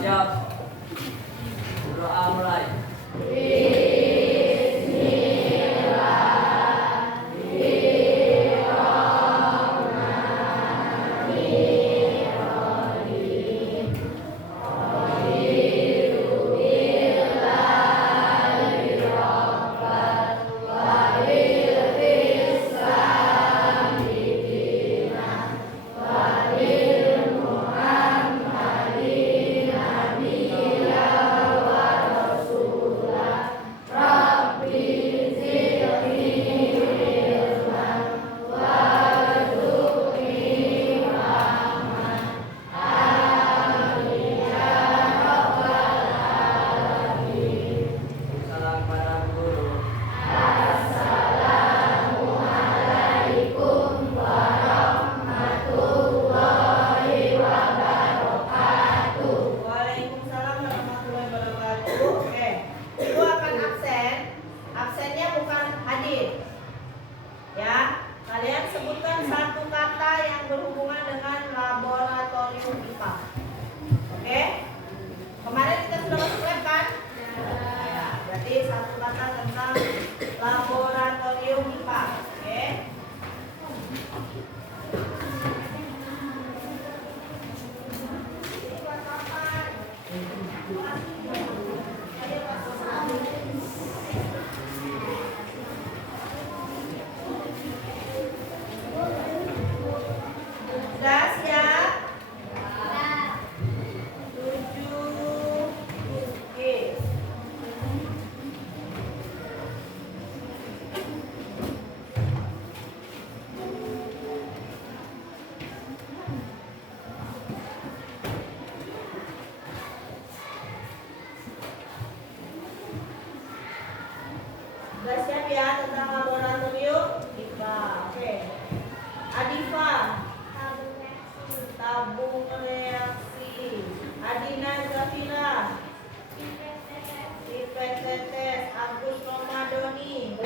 siap. Doa mulai. Salam pada guru. Waalaikumsalam warahmatullahi wabarakatuh. Oke, Ibu akan absen. Absennya bukan hadir. Ya, kalian sebutkan satu kata yang berhubungan dengan laboratorium IPA. Oke? Kemarin kita sudah masuk lab kan? Ya, berarti satu kata tentang laboratorium IPA. Oke? Sudah siap? 7. Oke. Sudah siap ya tentang laboratorium IPA. Oke. Adifa, tabung reaksi. Adina Zafira, IPTTS. Agus Romadoni,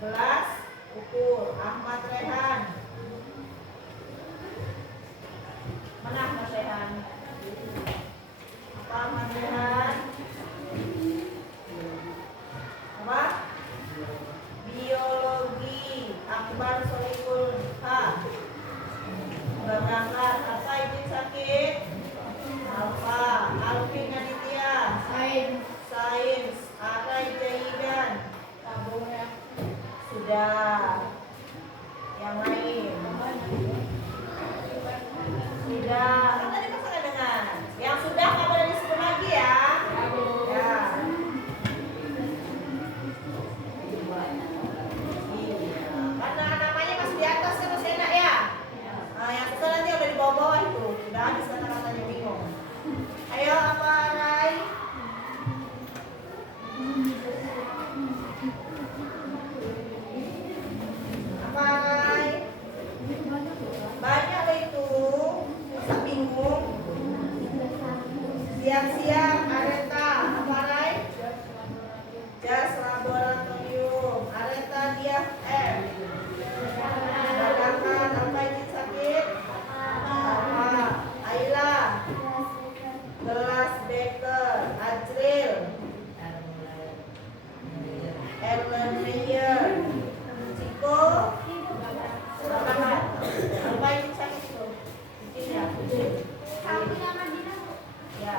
gelas ukur. Ahmad Rehan, mana Ahmad Rehan? Apa Ahmad Rehan? Apa? Biologi. Akbar Solikul Ha, berangkat. Apa izin sakit? Apa? Alvin Aditya, Sains. Arai Jahidan, sudah. Yang lain sudah. Kan tadi pasangan dengan yang sudah nggak boleh disebut lagi ya. Ya. Karena namanya masih di atas kan masih enak ya. Nah, yang susah nanti udah di bawah-bawah itu. Udah habis kata-katanya bingung. Ayo apa Rai? Apa Rai? Banyak loh itu. Masa bingung? Siap-siap Areta. Apa Rai? Jas laboratorium. Areta dia F. Dadakan apa izin sakit? Apa? Aila. Gelas beker. Ajril. Erlen Meyer. Ciko. Selamat. Apa izin sakit itu? Izin ya? Ya.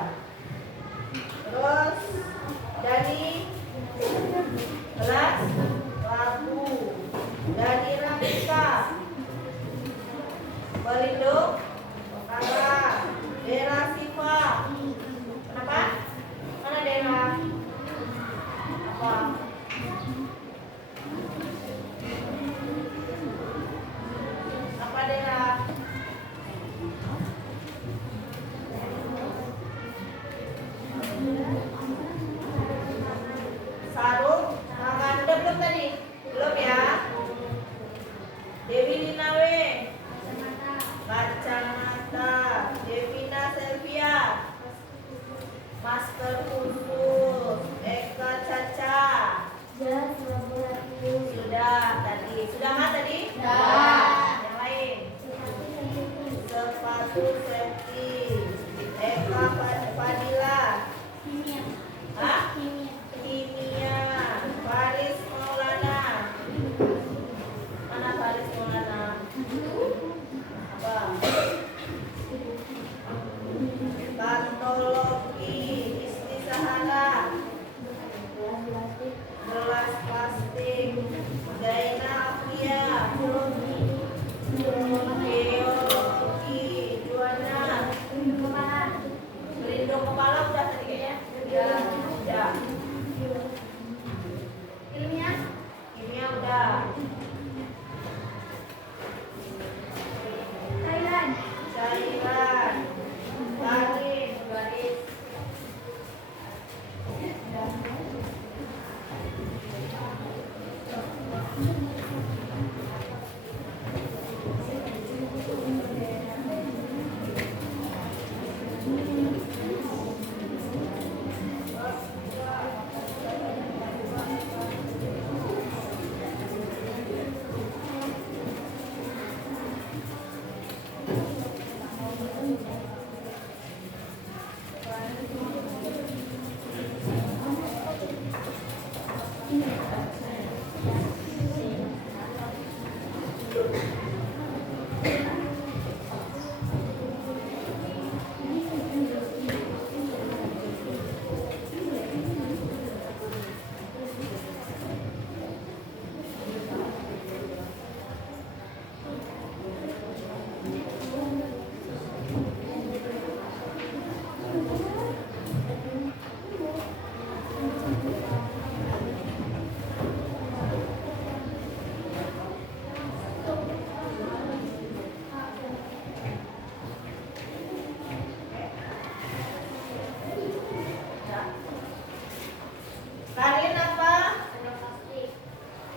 Karin apa?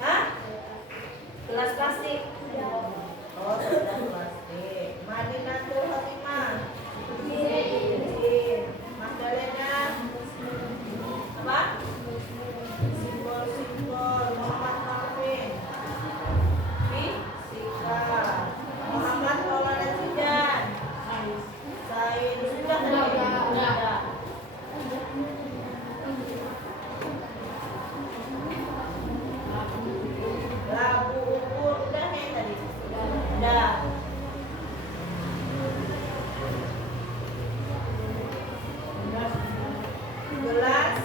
Hah? Gelas plastik. Oh, gelas plastik. Madinatul Khotimah. Izin. Magdalena. Apa? Simbol-simbol. Muhammad Marvin. Fisika. Muhammad Maulana Zidan. Said sudah tadi. Sudah. Labu ukur udah nih tadi. Udah. Gelas,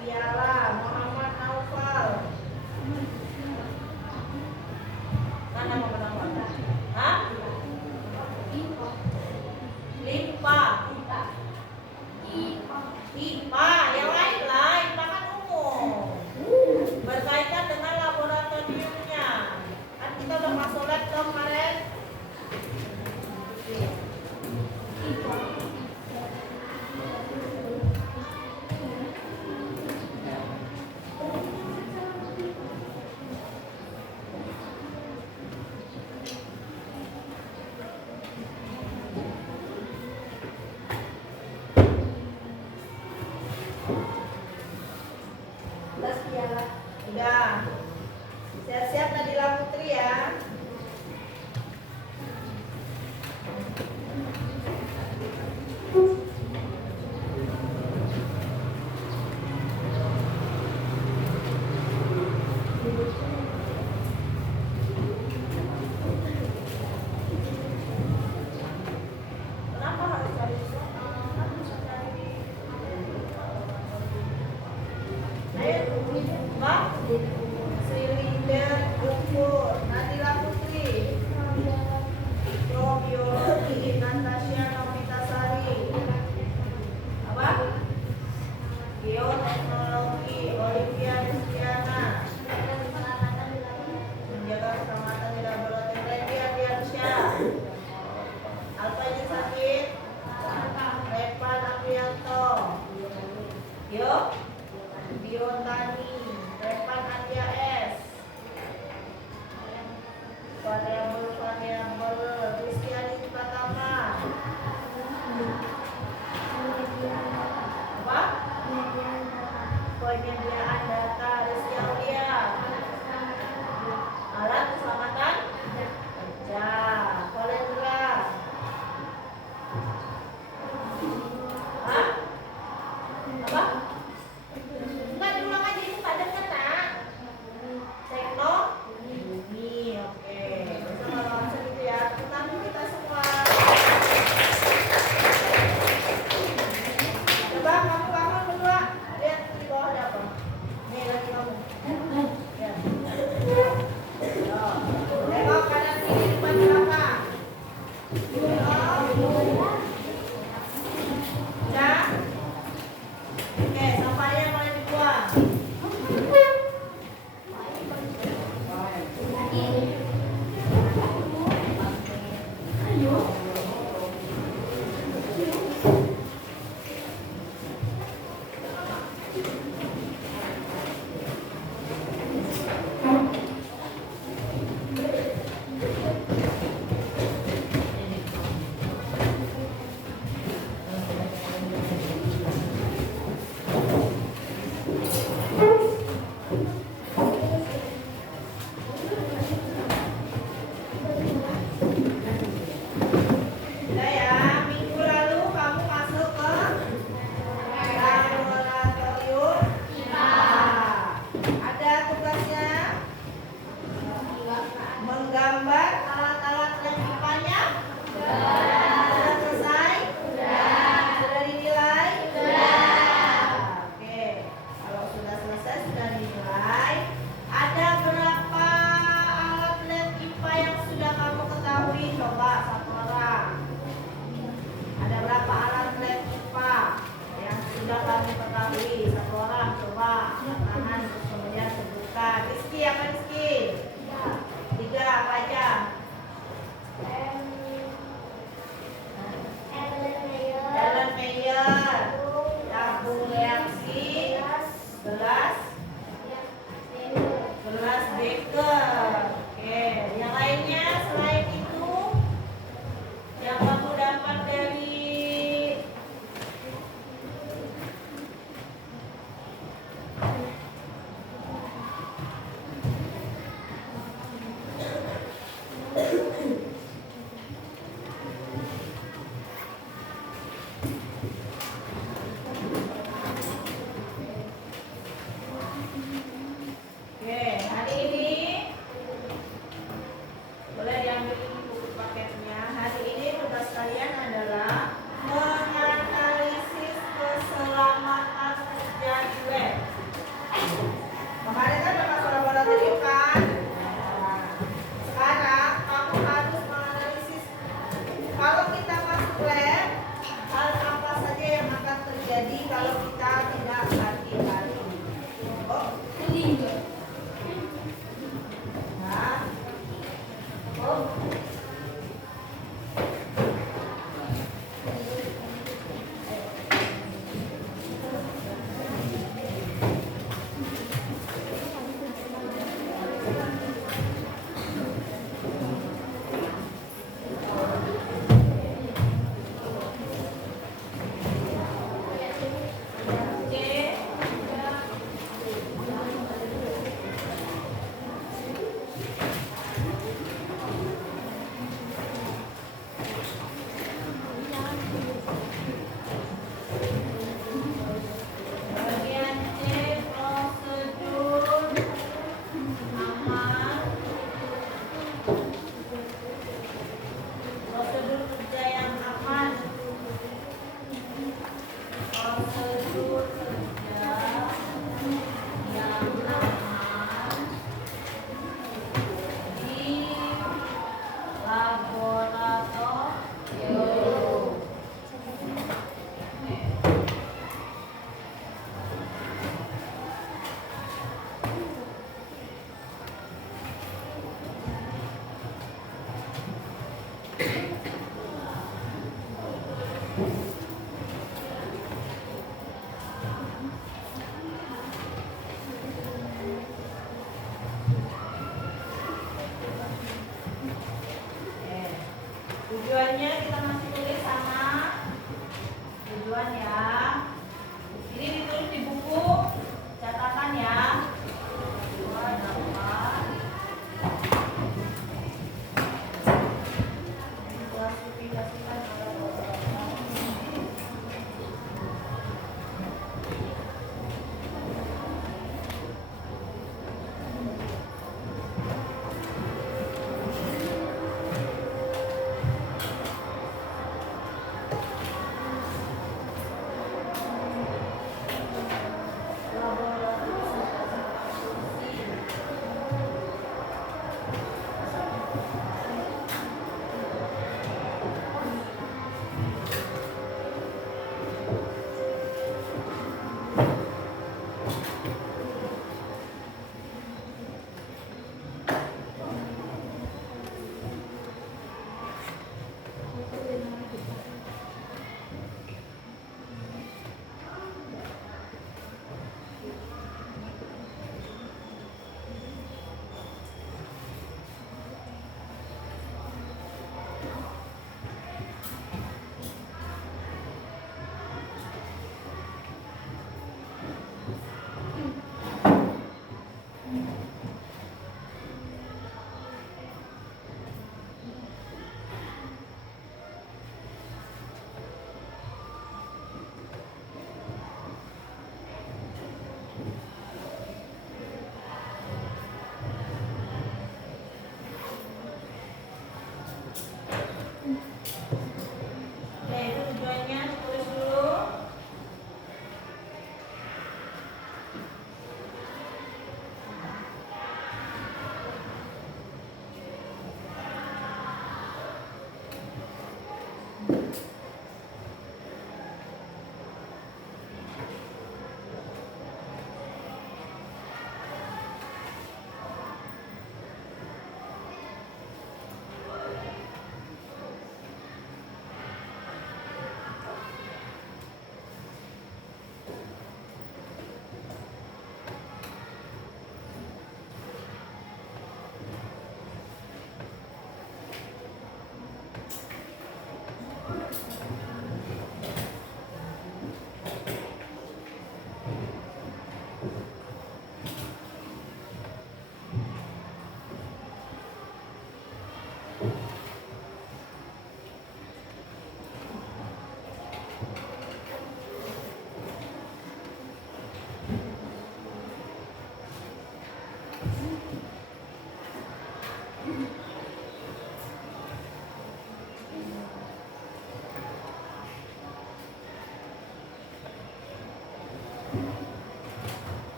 piala, Muhammad Naufal. Mana Muhammad Naufal? Hah? Limpa. IPA, yang lain lah, IPA kan umum. Berkaitan dengan laboratoriumnya. Kan kita udah masuk laptop kemarin. Udah. Siap-siap Nadila Putri ya. Kenapa harus cari soal? Kan bisa cari. Ayo, Mbak. Silinder ukur Nadila Putri. Biologi Natasha Novitasari. Apa? Geoteknologi Olivia Rizkiana. Menjaga keselamatan di laboratorium Randy Ardiansyah. Alfa ini sakit. Repan Aprianto. Biotani Repan Adia S. Variabel Kristiani Pratama. Apa? Penyediaan data Rizky Aulia. Alat keselamatan kerja Kolendra. Hah? Apa? Enggak, diulang aja, itu nggak ada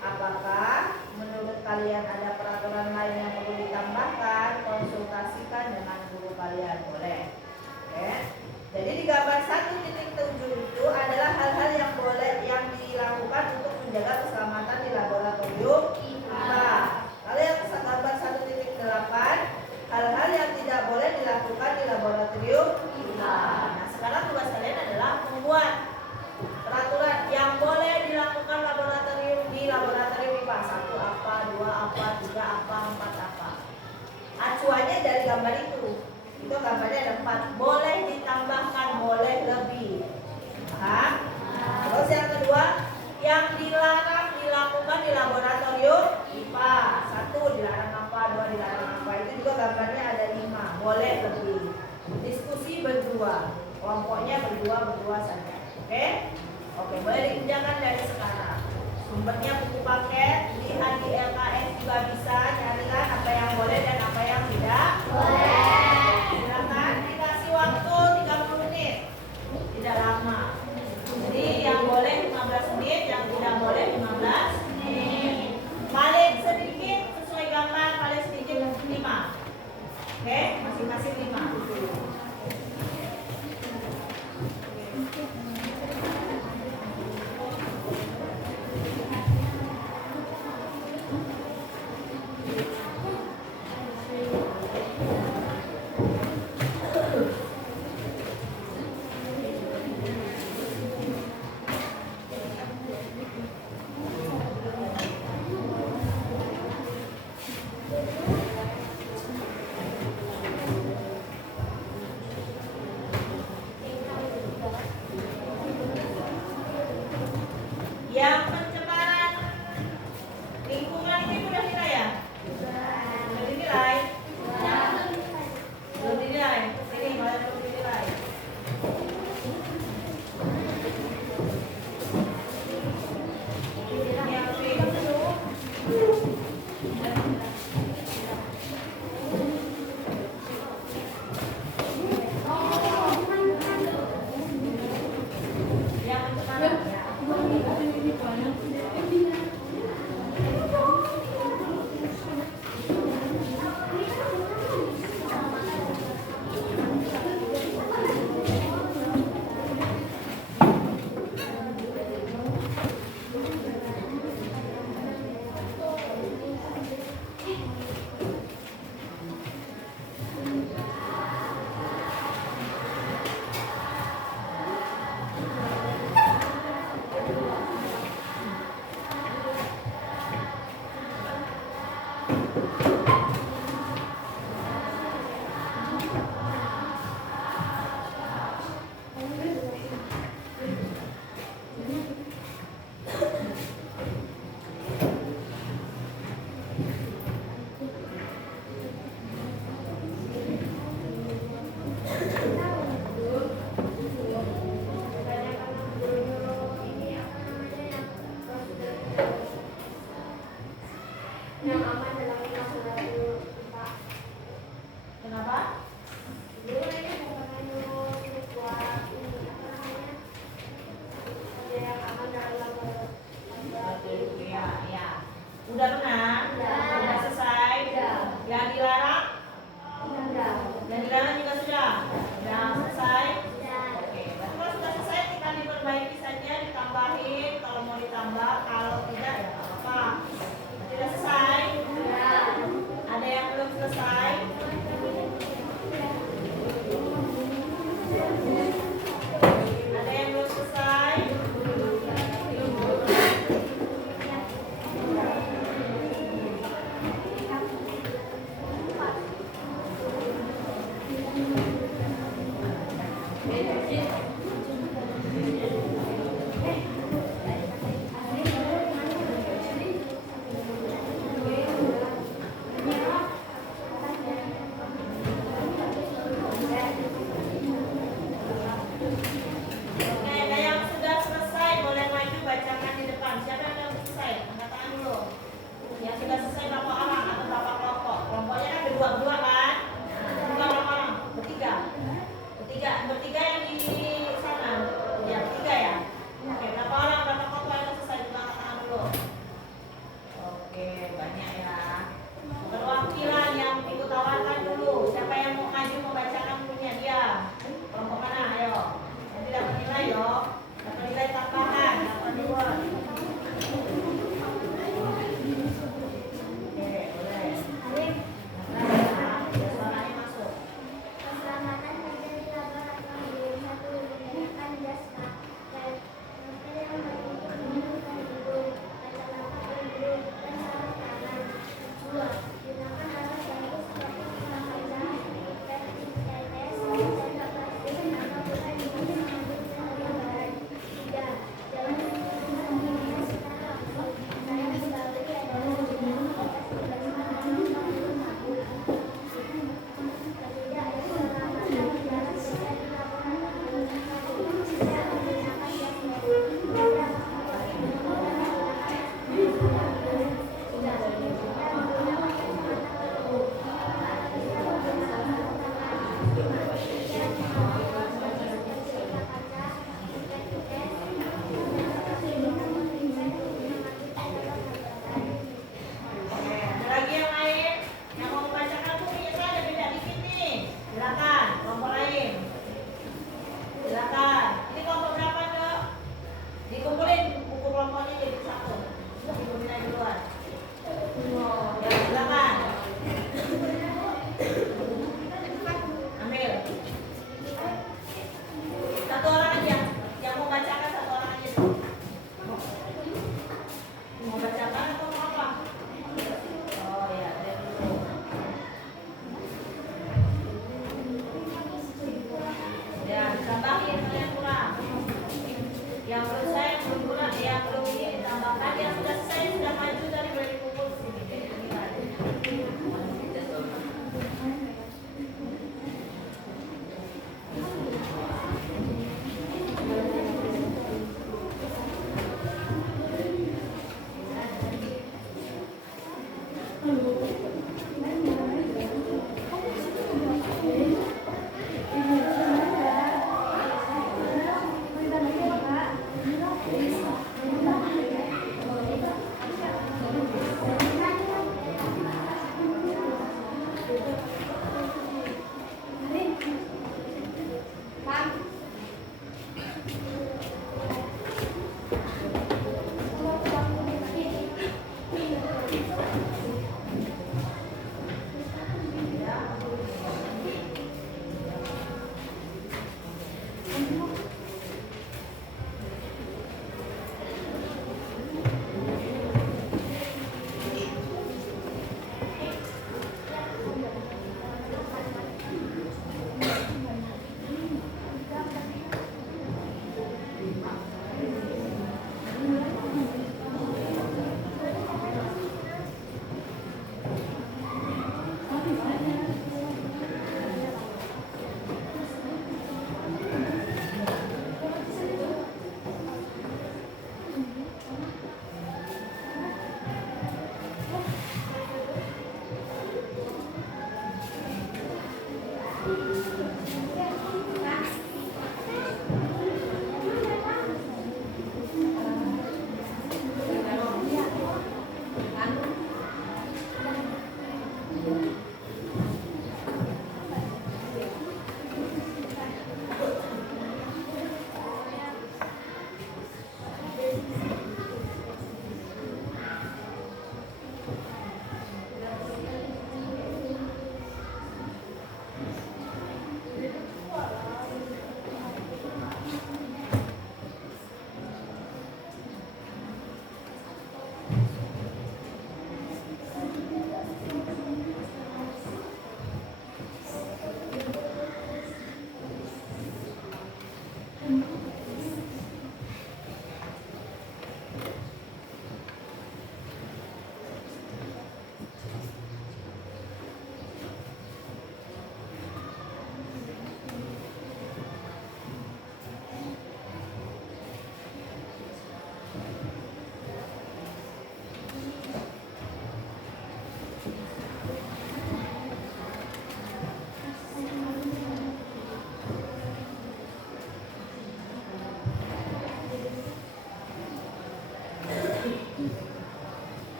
Apakah menurut kalian ada peraturan lain yang perlu ditambahkan? Konsultasikan dengan guru kalian, boleh. Oke. Jadi di gambar 1.7 itu adalah hal-hal yang boleh yang dilakukan untuk menjaga keselamatan di laboratorium IPA. Kalau yang gambar 1.8, hal-hal yang tidak boleh dilakukan di laboratorium IPA. Nah, sekarang tugas kalian adalah membuat peraturan yang boleh dilakukan di laboratorium IPA. 1 apa, 2 apa, 3 apa, 4 apa. Acuannya dari gambar itu. Itu gambarnya ada 4. Boleh ditambahkan, boleh lebih. Paham? Terus yang kedua, yang dilarang dilakukan di laboratorium IPA. 1 dilarang apa, 2 dilarang apa. Itu juga gambarnya ada 5. Boleh lebih. Diskusi berdua. Kelompoknya berdua saja. Oke? Oke, boleh dikerjakan dari sekarang. Sumbernya buku paket, lihat di LKS juga bisa, carikan apa yang boleh dan apa yang tidak boleh. Silakan dikasih waktu 30 menit. Tidak lama. Jadi yang boleh 15 menit, yang tidak boleh 15 menit. Paling sedikit sesuai gambar, paling sedikit 5. Oke, masing-masing 5. Yang pencemaran lingkungan ini sudah dinilai ya? Sudah dinilai? Belum dinilai. Ini kalau belum dinilai. Yang pencemaran ya.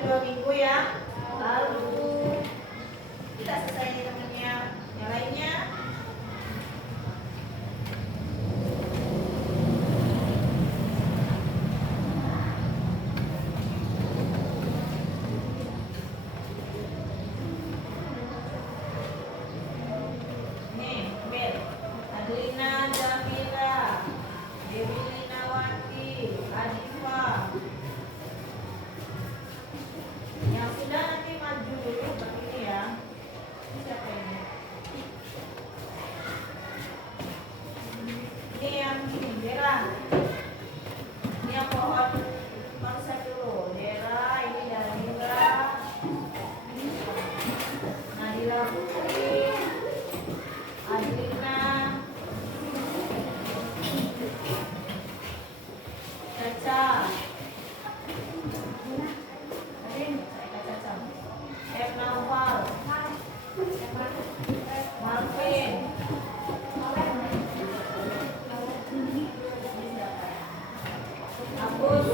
dari 2 minggu yang lalu. Kita selesai nih temennya. Yang lainnya nih, Bel, Adlina Jamila, Dewi Linawati, Adifa. Yang sudah nanti maju dulu begini ya. Ini siapa ini? Ini yang ini, Dera. Ini yang pohon konsep dulu. Dera, ini Danila, Nadila Putri, Adlina, Caca. Naufal, Marvin, Agus,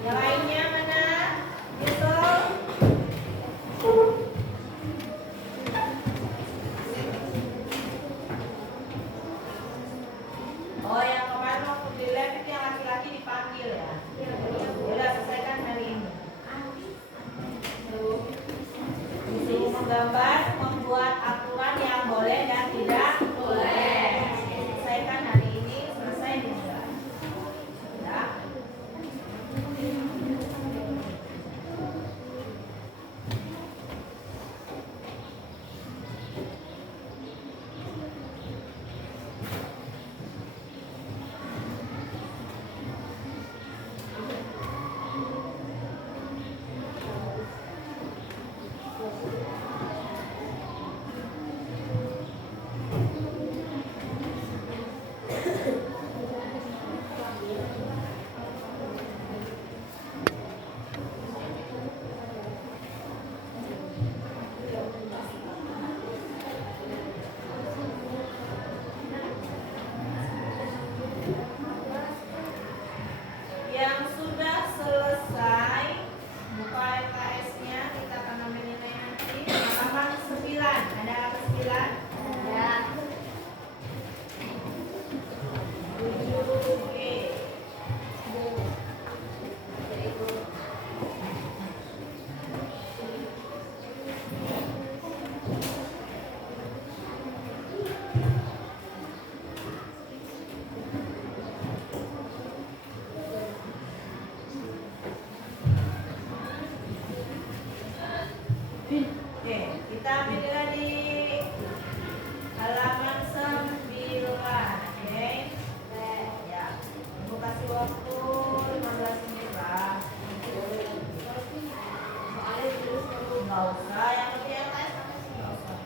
yang lainnya mana? Yusuf. Oh, yang kemarin waktu di lab itu yang laki-laki dipanggil ya? Udah selesaikan hari ini. Disuruh menggambar, membuat aturan yang boleh dan tidak boleh. Selesaikan hari ini, selesai juga. Ya. Yang sudah selesai buka LKS-nya, kita akan ambil nilai nanti. Halaman 9, ada apa 9? Ada 7B. Oke, kita ambil nilai di halaman 9. Oke. Ya. Ibu kasih waktu 15 menit, Pak. Soalnya terus nggak usah, yang lebih yang lain nggak usah.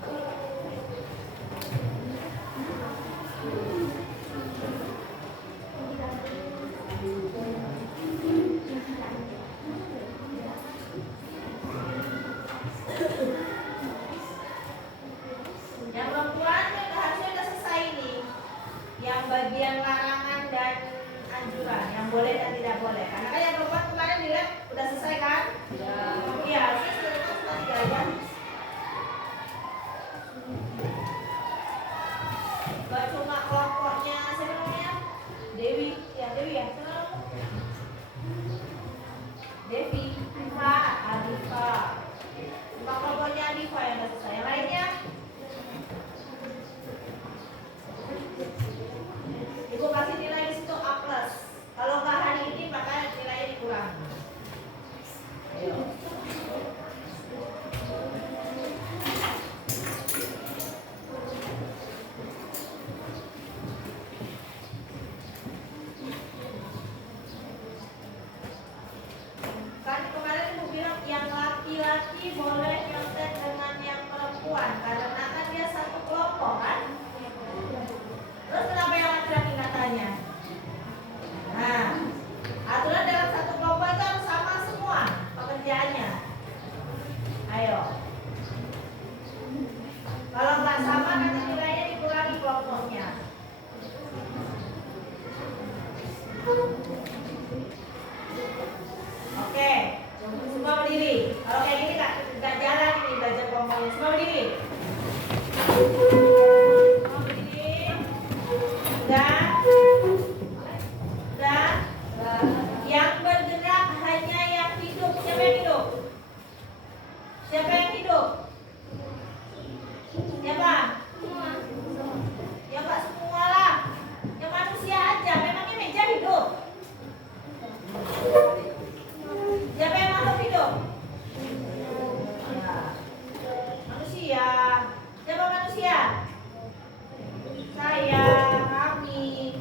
Yang perempuan harusnya udah selesai nih. Yang bagian larangan dan anjuran, yang boleh dan tidak boleh. Karena kan yang perempuan kemarin dilihat udah selesai kan? Iya, harusnya sudah digajar. Gak cuma kelompoknya Ibu kasih nilai di situ A plus. Kalau nggak hari ini maka nilainya dikurangi. Ayo. Kan kemarin ibu bilang yang laki-laki boleh nyontek dengan yang perempuan karena kan dia satu kelompok kan. Terus kenapa yang laki-laki nggak tanya? Nah, aturan dalam satu kelompok itu harus sama semua pekerjaannya. Ayo. Kalau nggak sama nanti nilainya dikurangi kelompoknya. Oke, semua berdiri. Kalau kayak gini nggak jalan ini belajar kelompoknya. Semua berdiri. Semua berdiri. Dan yang bergerak hanya yang hidup. Siapa yang hidup? Siapa yang hidup? Siapa? Ya nggak semua lah. Yang manusia aja. Memangnya meja hidup? Siapa yang makhluk hidup? Manusia. Siapa manusia? Saya, kami.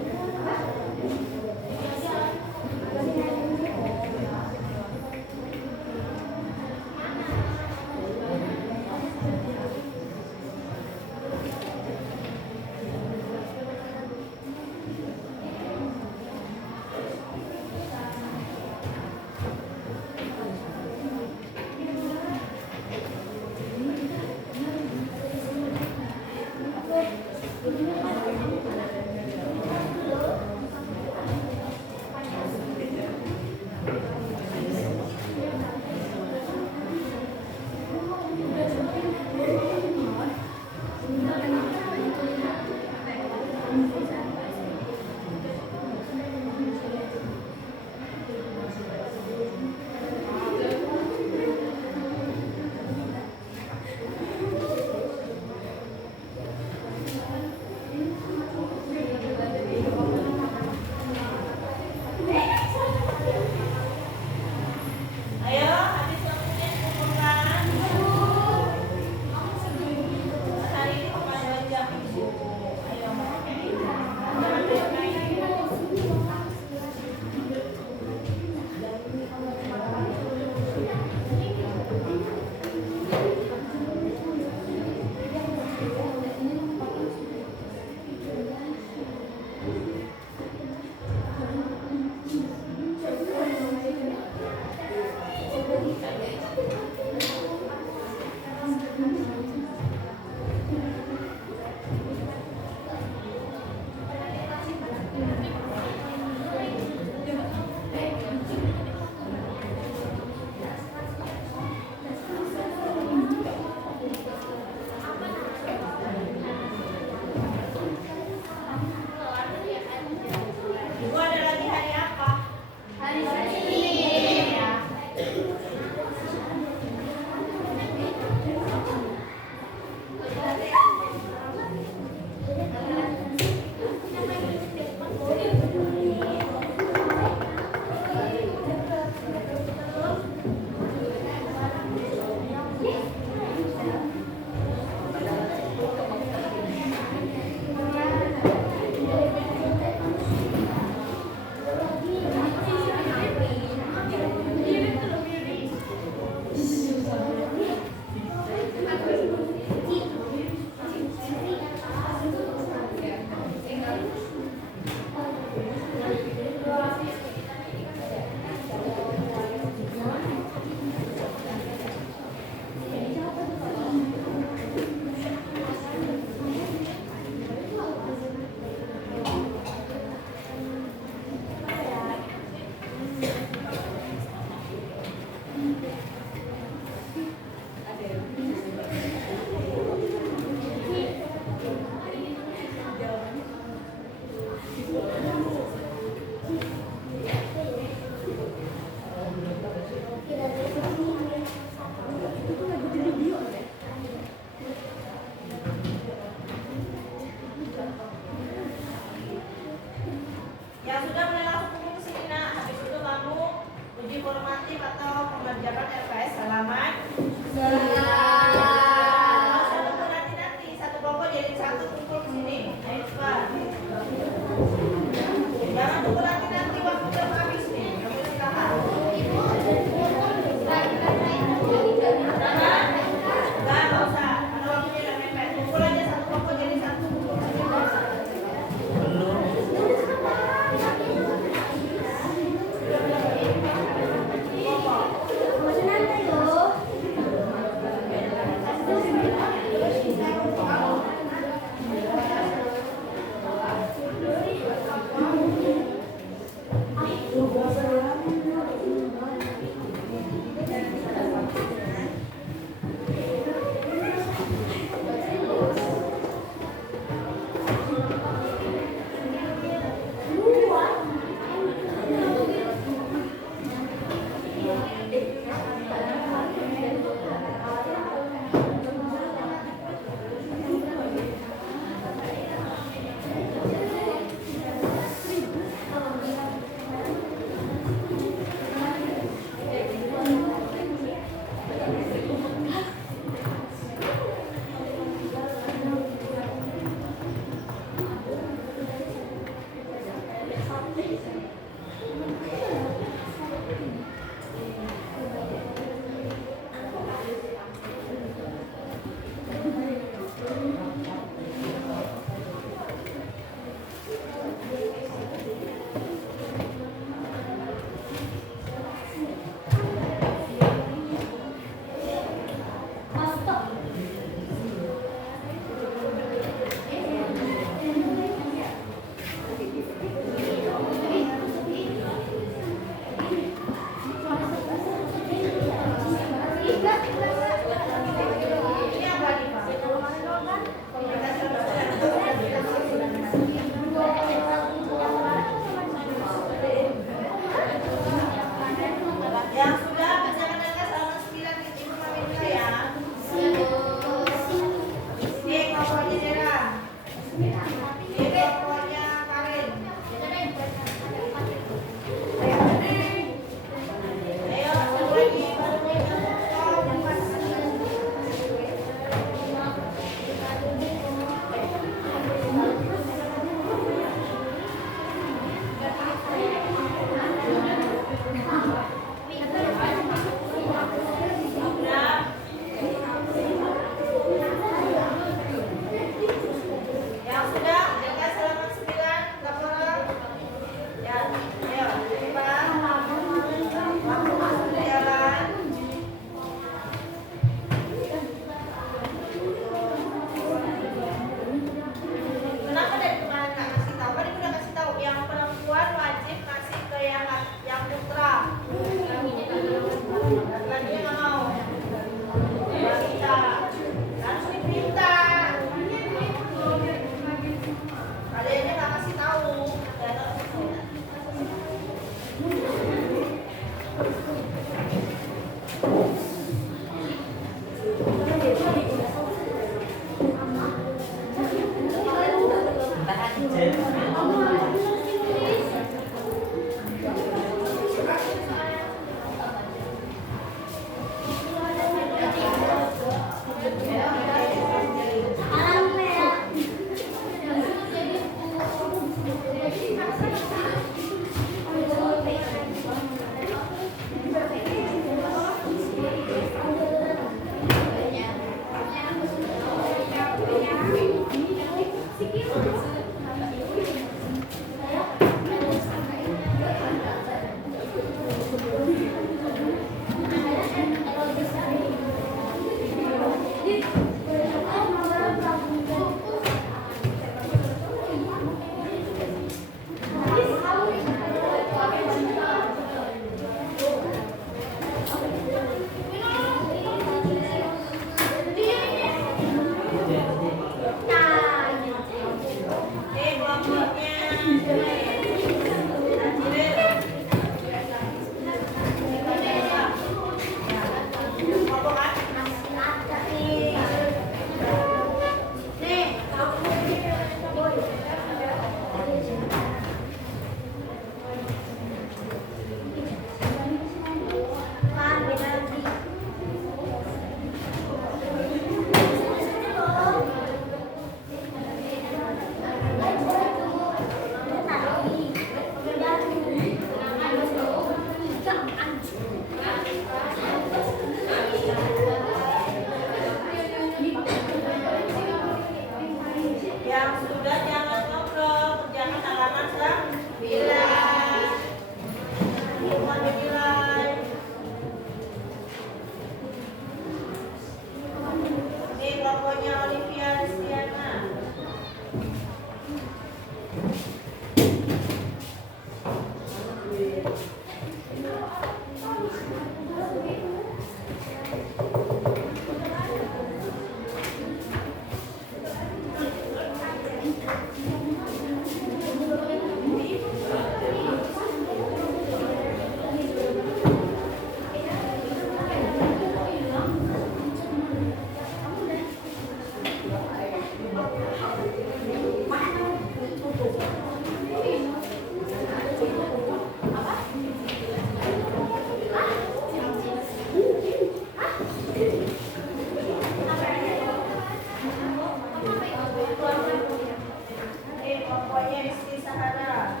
Pokoknya istri sahara.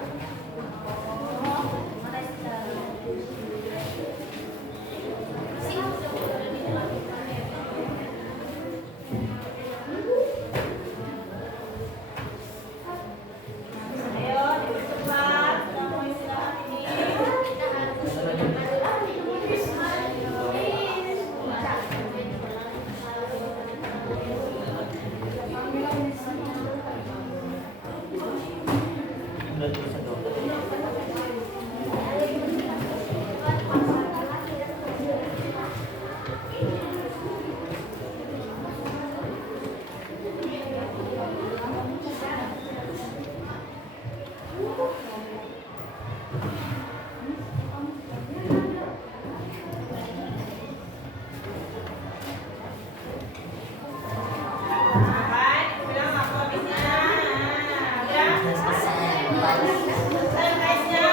Ayo cepat, sudah mau istirahat ini. Makan, bilang apa habisnya? Udah? Selesai guysnya?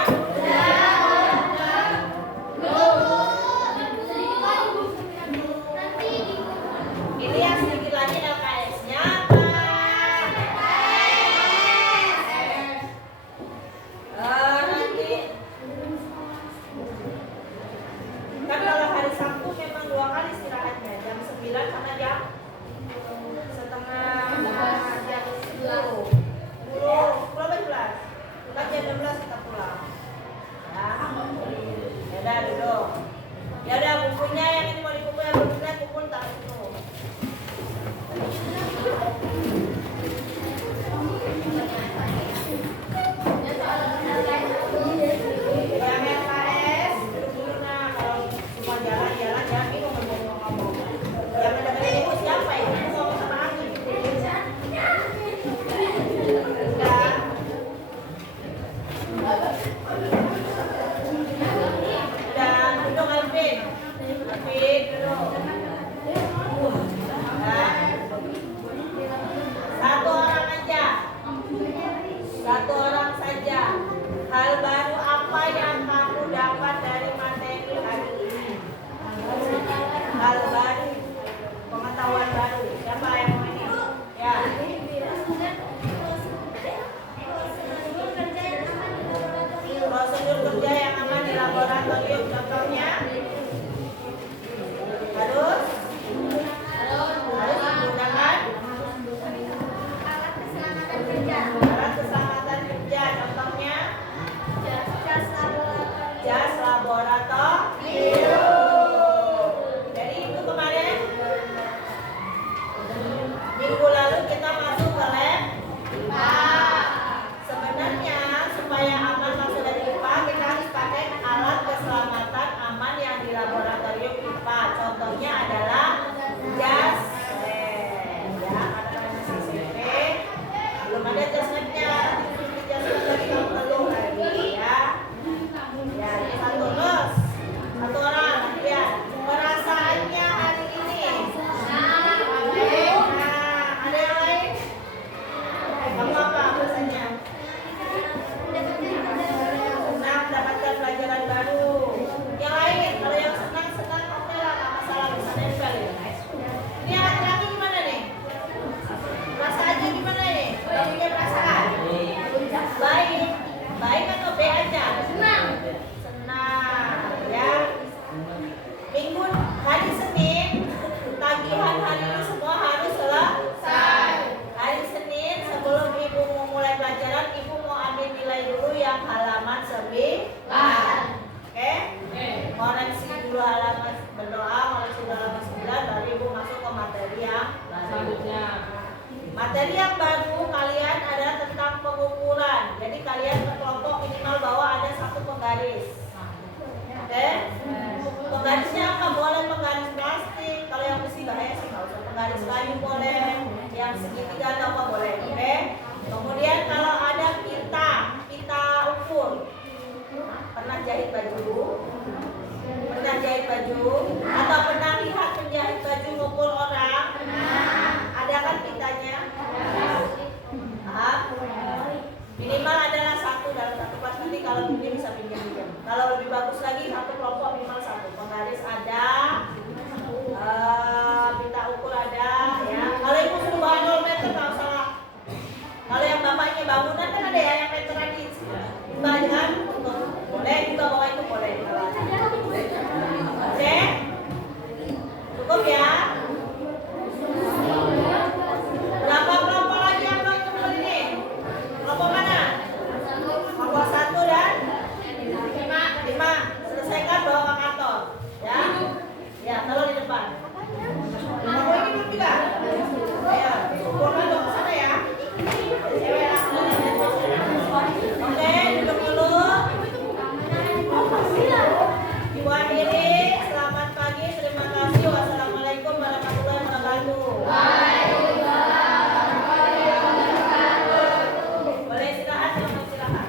Ini yang sedikit lagi LKS-nya apa? Nanti kan kalau hari Sabtu memang 2 kali istirahatnya, jam 9 sama jam jam 10. Pulang jam 11. Kan jam 12 kita pulang. Ya udah duduk. Ya udah bukunya yang ini mau dikumpul yang belum dilihat kumpul taruh situ. Yang LKS duduk dulu nah, kalau cuma jalan-jalan jangan bingung ngomong-ngomong. Jangan dengerin ibu siapa ya? Ngomong sama aku. Dan duduk Alvin. Alvin duduk. Nah. Satu orang aja. Satu orang saja. Hal baru apa yang kamu dapat dari materi hari ini? Hal baru, pengetahuan baru. Siapa yang mau ini? Ya. Prosedur kerja yang aman di laboratorium. Contohnya harus menggunakan alat keselamatan kerja. Contohnya jas laboratorium. Jadi itu kemarin minggu lalu kita masuk ke lab IPA. Sebenarnya supaya aman masuk dari IPA kita harus pakai alat keselamatan aman yang di laboratorium IPA. Contohnya adalah jas lab. Ya, ada CCTV. Belum ada jas labnya. Nanti jas lab lagi kamu perlu lagi ya. Ya, ini satu los. Satu orang lihat perasaannya hari ini. Nah, ada yang lain? Kamu apa perasaannya? Senang mendapatkan pelajaran baru. Yang lain, kalau yang senang-senang oke lah, nggak masalah, bisa nempel ya. Ini yang laki-laki gimana nih? Perasaannya gimana nih? Udah punya perasaan? Baik. Baik atau B aja? Senang. atau apa boleh, oke? Kemudian kalau ada pita ukur, pernah jahit baju, atau pernah lihat penjahit baju ngukur orang? Ada kan pitanya? Minimal adalah satu dalam satu kelas, nanti kalau mungkin bisa pinjam. Kalau lebih bagus lagi satu kelompok minimal satu. Penggaris ada, pita ukur ada, ya. Kalau ibu suruh bawa 0 meter nggak salah. Kalau yang bapaknya bangunan kan ada ya yang meteran di banyak, boleh juga bawa itu boleh. Oke, cukup ya. Berapa kelompok lagi yang mau ikut ini? Kelompok mana? Kelompok 1 dan 5. Selesaikan bawa ke kantor, ya. Ya, taruh di depan. Kelompok ini belum juga. Ayo, kumpulkan dong ke sana ya. Oke, duduk dulu. Ibu akhiri, selamat pagi, terima kasih. Wassalamualaikum warahmatullahi wabarakatuh. Boleh istirahat, selamat istirahat.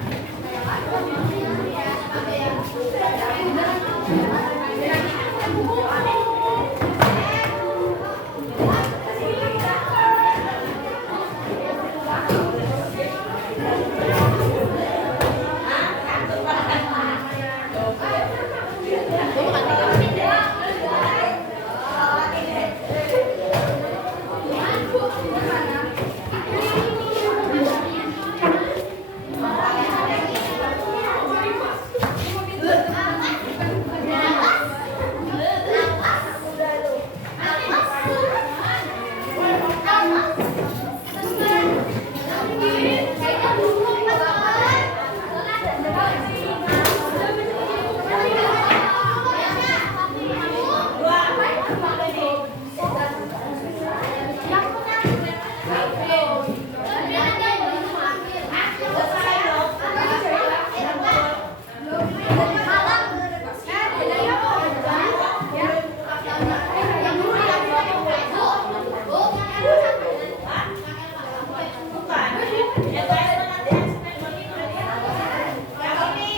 Yang ini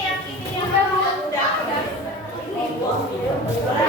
yang udah.